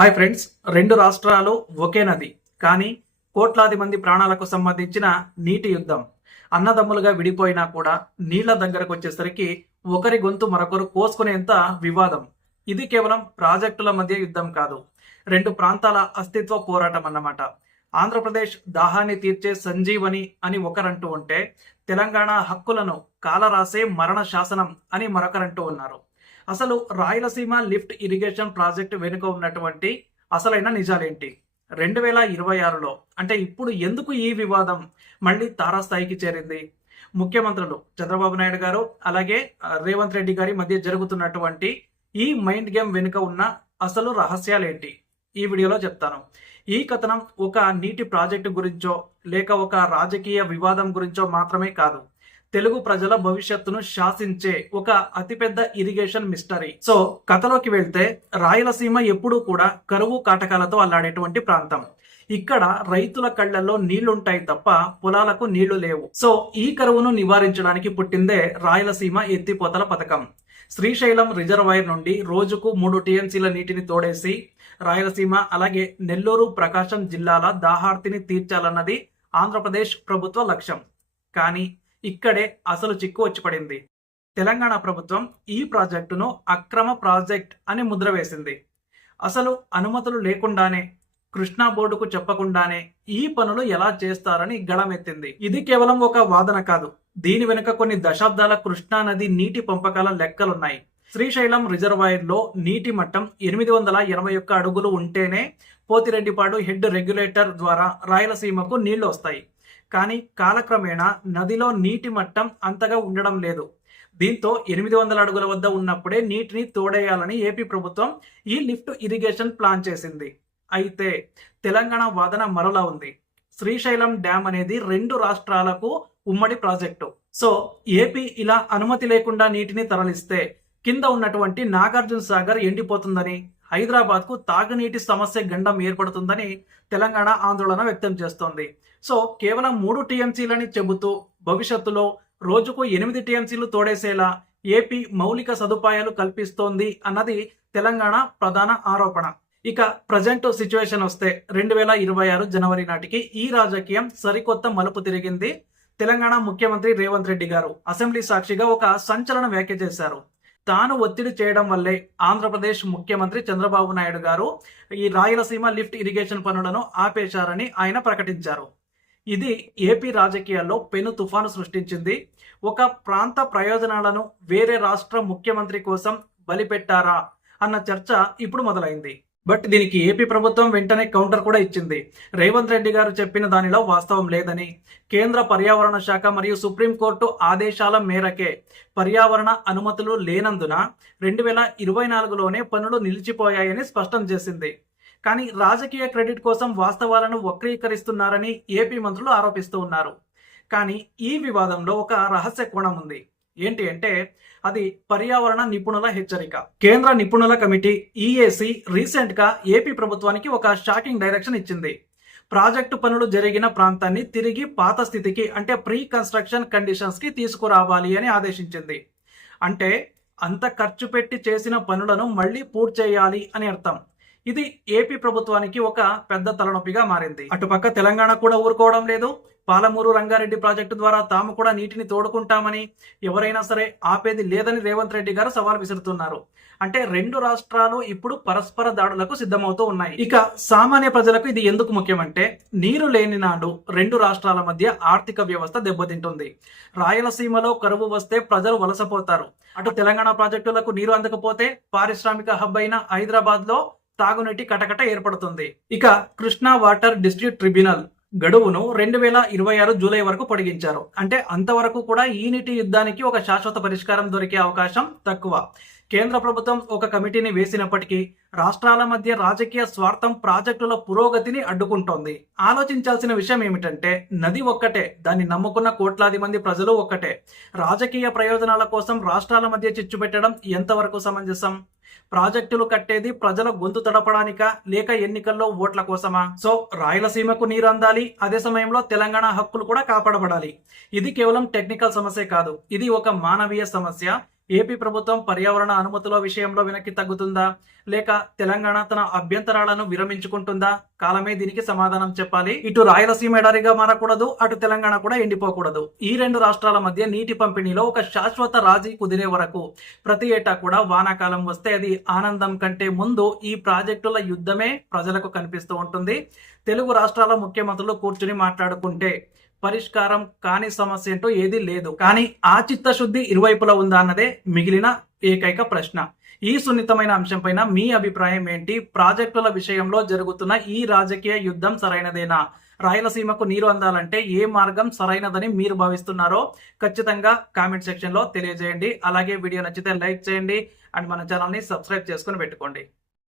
Hi friends రెండు రాష్ట్రాలు ఒకే నది కానీ కోట్లాది మంది ప్రాణాలకు సంబంధించిన నీటి యుద్ధం. అన్నదమ్ములుగా విడిపోయినా కూడా నీళ్ళ దగ్గరకు వచ్చేసరికి ఒకరి గొంతు మరొకరు కోసుకునేంత వివాదం. ఇది కేవలం ప్రాజెక్టుల మధ్య యుద్ధం కాదు రెండు ప్రాంతాల అస్తిత్వ పోరాటం అన్నమాట. ఆంధ్రప్రదేశ్ దాహాన్ని తీర్చే సంజీవని అని ఒకరంటూ ఉంటే తెలంగాణ హక్కులను కాలరాసే మరణ శాసనం అని మరొకరంటూ ఉన్నారు. అసలు రాయలసీమ లిఫ్ట్ ఇరిగేషన్ ప్రాజెక్టు వెనుక ఉన్నటువంటి అసలైన నిజాలేంటి? రెండు వేల ఇరవై ఆరులో అంటే ఇప్పుడు ఎందుకు ఈ వివాదం మళ్ళీ తారాస్థాయికి చేరింది? ముఖ్యమంత్రులు చంద్రబాబు నాయుడు గారు అలాగే రేవంత్ రెడ్డి గారి మధ్య జరుగుతున్నటువంటి ఈ మైండ్ గేమ్ వెనుక ఉన్న అసలు రహస్యాలేంటి? ఈ వీడియోలో చెప్తాను. ఈ కథనం ఒక నీటి ప్రాజెక్టు గురించో లేక ఒక రాజకీయ వివాదం గురించో మాత్రమే కాదు. తెలుగు ప్రజల భవిష్యత్తును శాసించే ఒక అతిపెద్ద ఇరిగేషన్ మిస్టరీ. సో కథలోకి వెళ్తే రాయలసీమ ఎప్పుడూ కూడా కరువు కాటకాలతో అల్లాడేటువంటి ప్రాంతం. ఇక్కడ రైతుల కళ్ళల్లో నీళ్ళుంటాయి తప్ప పొలాలకు నీళ్ళు లేవు. సో ఈ కరువును నివారించడానికి పుట్టిందే రాయలసీమ ఎత్తిపోతల పథకం. శ్రీశైలం రిజర్వాయర్ నుండి రోజుకు మూడు టీఎంసీల నీటిని తోడేసి రాయలసీమ అలాగే నెల్లూరు ప్రకాశం జిల్లాల దాహార్తిని తీర్చాలన్నది ఆంధ్రప్రదేశ్ ప్రభుత్వ లక్ష్యం. కానీ ఇక్కడే అసలు చిక్కు వచ్చి పడింది తెలంగాణ ప్రభుత్వం ఈ ప్రాజెక్టును అక్రమ ప్రాజెక్ట్ అని ముద్ర వేసింది. అసలు అనుమతులు లేకుండానే కృష్ణా బోర్డుకు చెప్పకుండానే ఈ పనులు ఎలా చేస్తారని గళమెత్తింది. ఇది కేవలం ఒక వాదన కాదు. దీని వెనుక కొన్ని దశాబ్దాల కృష్ణా నది నీటి పంపకాల లెక్కలున్నాయి. శ్రీశైలం రిజర్వాయర్లో నీటి మట్టం ఎనిమిది వందల ఎనభై ఒక్క అడుగులు ఉంటేనే పోతిరెడ్డిపాడు హెడ్ రెగ్యులేటర్ ద్వారా రాయలసీమకు నీళ్ళు వస్తాయి. కానీ కాలక్రమేణా నదిలో నీటి మట్టం అంతగా ఉండడం లేదు. దీంతో ఎనిమిది వందల అడుగుల వద్ద ఉన్నప్పుడే నీటిని తోడేయాలని ఏపీ ప్రభుత్వం ఈ లిఫ్ట్ ఇరిగేషన్ ప్లాన్ చేసింది. అయితే తెలంగాణ వాదన మరలా ఉంది. శ్రీశైలం డ్యామ్ అనేది రెండు రాష్ట్రాలకు ఉమ్మడి ప్రాజెక్టు. సో ఏపీ ఇలా అనుమతి లేకుండా నీటిని తరలిస్తే కింద ఉన్నటువంటి నాగార్జున సాగర్ ఎండిపోతుందని హైదరాబాద్కు తాగునీటి సమస్య గండం ఏర్పడుతుందని తెలంగాణ ఆందోళన వ్యక్తం చేస్తోంది. సో కేవలం మూడు టీఎంసీలని చెబుతూ భవిష్యత్తులో రోజుకు ఎనిమిది టీఎంసీలు తోడేసేలా ఏపీ మౌలిక సదుపాయాలు కల్పిస్తోంది అన్నది తెలంగాణ ప్రధాన ఆరోపణ. ఇక ప్రజెంట్ సిచ్యువేషన్ వస్తే రెండు వేల ఇరవై ఆరు జనవరి నాటికి ఈ రాజకీయం సరికొత్త మలుపు తిరిగింది తెలంగాణ ముఖ్యమంత్రి రేవంత్ రెడ్డి గారు. అసెంబ్లీ సాక్షిగా ఒక సంచలన వ్యాఖ్య చేశారు. తాను ఒత్తిడి చేయడం వల్లే ఆంధ్రప్రదేశ్ ముఖ్యమంత్రి చంద్రబాబు నాయుడు గారు ఈ రాయలసీమ లిఫ్ట్ ఇరిగేషన్ పనులను ఆపేశారని ఆయన ప్రకటించారు. ఇది ఏపీ రాజకీయాల్లో పెను తుఫాను సృష్టించింది. ఒక ప్రాంత ప్రయోజనాలను వేరే రాష్ట్ర ముఖ్యమంత్రి కోసం బలిపెట్టారా అన్న చర్చ ఇప్పుడు మొదలైంది. బట్ దీనికి ఏపీ ప్రభుత్వం వెంటనే కౌంటర్ కూడా ఇచ్చింది. రేవంత్ రెడ్డి గారు చెప్పిన దానిలో వాస్తవం లేదని. కేంద్ర పర్యావరణ శాఖ మరియు సుప్రీంకోర్టు ఆదేశాల మేరకే పర్యావరణ అనుమతులు లేనందున రెండు వేల ఇరవై నాలుగులోనే పనులు నిలిచిపోయాయని స్పష్టం చేసింది. కానీ రాజకీయ క్రెడిట్ కోసం వాస్తవాలను వక్రీకరిస్తున్నారని ఏపీ మంత్రులు ఆరోపిస్తూ ఉన్నారు. కానీ ఈ వివాదంలో ఒక రహస్య కోణం ఉంది. ఏంటి అంటే అది పర్యావరణ నిపుణుల హెచ్చరిక. కేంద్ర నిపుణుల కమిటీ ఈఏసి రీసెంట్గా ఏపీ ప్రభుత్వానికి ఒక షాకింగ్ డైరెక్షన్ ఇచ్చింది. ప్రాజెక్టు పనులు జరిగిన ప్రాంతాన్ని తిరిగి పాత స్థితికి అంటే ప్రీ కన్స్ట్రక్షన్ కండిషన్స్కి తీసుకురావాలి అని ఆదేశించింది. అంటే అంత ఖర్చు పెట్టి చేసిన పనులను మళ్ళీ పూర్తి చేయాలి అని అర్థం. ఇది ఏపీ ప్రభుత్వానికి ఒక పెద్ద తలనొప్పిగా మారింది. అటుపక్క తెలంగాణ కూడా ఊరుకోవడం లేదు. పాలమూరు రంగారెడ్డి ప్రాజెక్టు ద్వారా తాము కూడా నీటిని తోడుకుంటామని ఎవరైనా సరే ఆపేది లేదని రేవంత్ రెడ్డి గారు సవాల్ విసురుతున్నారు. అంటే రెండు రాష్ట్రాలు ఇప్పుడు పరస్పర దాడులకు సిద్ధమవుతూ ఉన్నాయి. ఇక సామాన్య ప్రజలకు ఇది ఎందుకు ముఖ్యమంటే నీరు లేని నాడు రెండు రాష్ట్రాల మధ్య ఆర్థిక వ్యవస్థ దెబ్బతింటుంది. రాయలసీమలో కరువు వస్తే ప్రజలు వలసపోతారు. అటు తెలంగాణ ప్రాజెక్టులకు నీరు అందకపోతే పారిశ్రామిక హబ్ అయిన హైదరాబాద్లో తాగునీటి కటకట ఏర్పడుతుంది. ఇక కృష్ణా వాటర్ డిస్ట్రిక్ట్ ట్రిబ్యునల్ గడువును రెండు వేల ఇరవై ఆరు జూలై వరకు పొడిగించారు. అంటే అంతవరకు కూడా ఈ నీటి యుద్ధానికి ఒక శాశ్వత పరిష్కారం దొరికే అవకాశం తక్కువ. కేంద్ర ప్రభుత్వం ఒక కమిటీని వేసినప్పటికీ రాష్ట్రాల మధ్య రాజకీయ స్వార్థం ప్రాజెక్టుల పురోగతిని అడ్డుకుంటోంది. ఆలోచించాల్సిన విషయం ఏమిటంటే నది ఒక్కటే దాన్ని నమ్ముకున్న కోట్లాది మంది ప్రజలు ఒక్కటే. రాజకీయ ప్రయోజనాల కోసం రాష్ట్రాల మధ్య చిచ్చు పెట్టడం ఎంతవరకు సమంజసం? ప్రాజెక్టులు కట్టేది ప్రజల గొంతు తడపడానికా లేక ఎన్నికల్లో ఓట్ల కోసమా? సో రాయలసీమకు నీరు అందాలి అదే సమయంలో తెలంగాణ హక్కులు కూడా కాపాడబడాలి. ఇది కేవలం టెక్నికల్ సమస్య కాదు ఇది ఒక మానవీయ సమస్య. ఏపీ ప్రభుత్వం పర్యావరణ అనుమతుల విషయంలో వెనక్కి తగ్గుతుందా? లేక తెలంగాణ తన అభ్యంతరాలను విరమించుకుంటుందా? కాలమే దీనికి సమాధానం చెప్పాలి. ఇటు రాయలసీమ ఎడారిగా మారకూడదు అటు తెలంగాణ కూడా ఎండిపోకూడదు. ఈ రెండు రాష్ట్రాల మధ్య నీటి పంపిణీలో ఒక శాశ్వత రాజీ కుదిరే వరకు ప్రతి ఏటా కూడా వానాకాలం వస్తే అది ఆనందం కంటే ముందు ఈ ప్రాజెక్టుల యుద్ధమే ప్రజలకు కనిపిస్తూ ఉంటుంది. తెలుగు రాష్ట్రాల ముఖ్యమంత్రులు కూర్చుని మాట్లాడుకుంటే పరిష్కారం కాని సమస్య అంటూ ఏదీ లేదు. కానీ ఆ చిత్తశుద్ధి ఇరువైపులా ఉందా అన్నదే మిగిలిన ఏకైక ప్రశ్న. ఈ సున్నితమైన అంశంపైన మీ అభిప్రాయం ఏంటి? ప్రాజెక్టుల విషయంలో జరుగుతున్న ఈ రాజకీయ యుద్ధం సరైనదేనా? రాయలసీమకు నీరు అందాలంటే ఏ మార్గం సరైనదని మీరు భావిస్తున్నారో ఖచ్చితంగా కామెంట్ సెక్షన్లో తెలియజేయండి. అలాగే వీడియో నచ్చితే లైక్ చేయండి. అండ్ మన ఛానల్ని సబ్స్క్రైబ్ చేసుకుని పెట్టుకోండి.